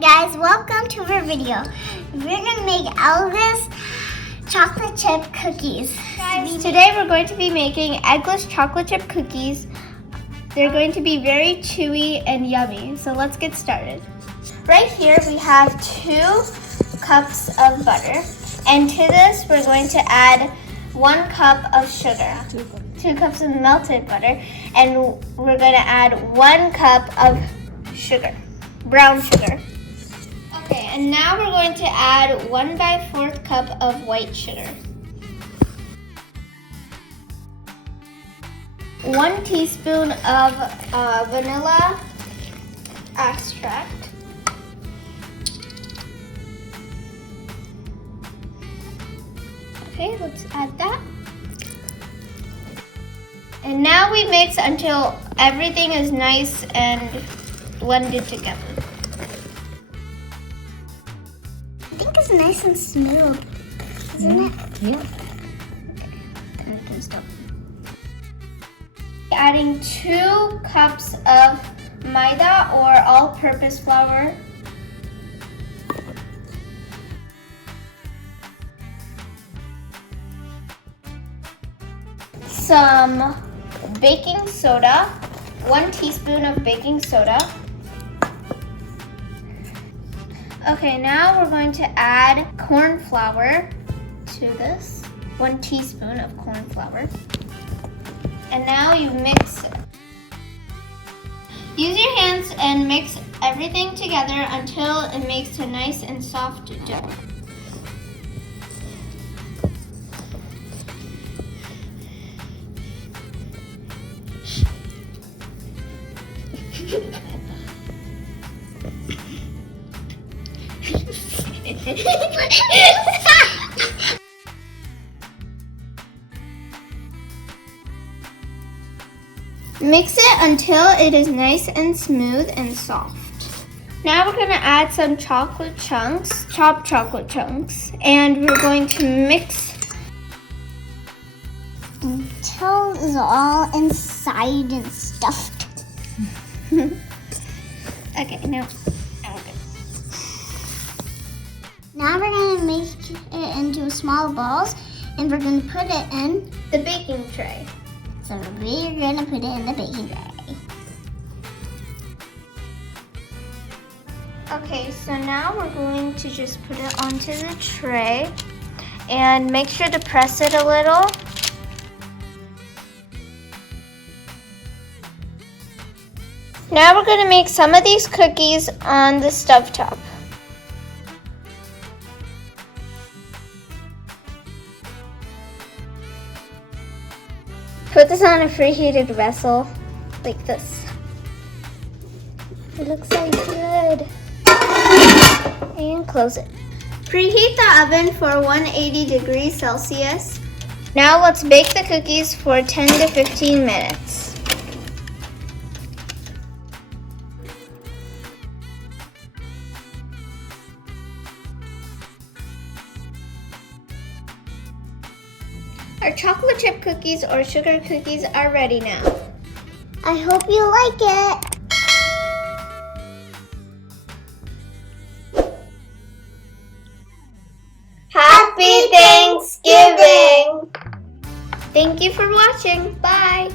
guys, welcome to our video. We're gonna make Elvis chocolate chip cookies. Guys, today we're going to be making eggless chocolate chip cookies. They're going to be very chewy and yummy. So let's get started. Right here we have 2 cups of butter. And to this we're going to add 1 cup of sugar. 2 cups of melted butter. And we're going to add 1 cup of sugar, brown sugar. Okay, and now we're going to add 1/4 cup of white sugar. 1 teaspoon of vanilla extract. Okay, let's add that. And now we mix until everything is nice and blended together. I think it's nice and smooth, isn't it? Yeah. Okay, I can stop. Adding 2 cups of maida or all-purpose flour. Some baking soda, 1 teaspoon of baking soda. Okay, now we're going to add corn flour to this, 1 teaspoon of corn flour. And now you mix. Use your hands and mix everything together until it makes a nice and soft dough. Mix it until it is nice and smooth and soft. Now we're going to add some chocolate chunks, chopped chocolate chunks, and we're going to mix Until it's all inside and stuffed. Okay, now. Now we're gonna make it into small balls, and we're gonna put it in The baking tray. So we're gonna put it in the baking tray. Okay, so now we're going to just put it onto the tray and make sure to press it a little. Now we're going to make some of these cookies on the stovetop. Put this on a preheated vessel, like this. It looks so good. And close it. Preheat the oven for 180 degrees Celsius. Now let's bake the cookies for 10 to 15 minutes. Our chocolate chip cookies or sugar cookies are ready now. I hope you like it. Happy Thanksgiving! Thank you for watching. Bye!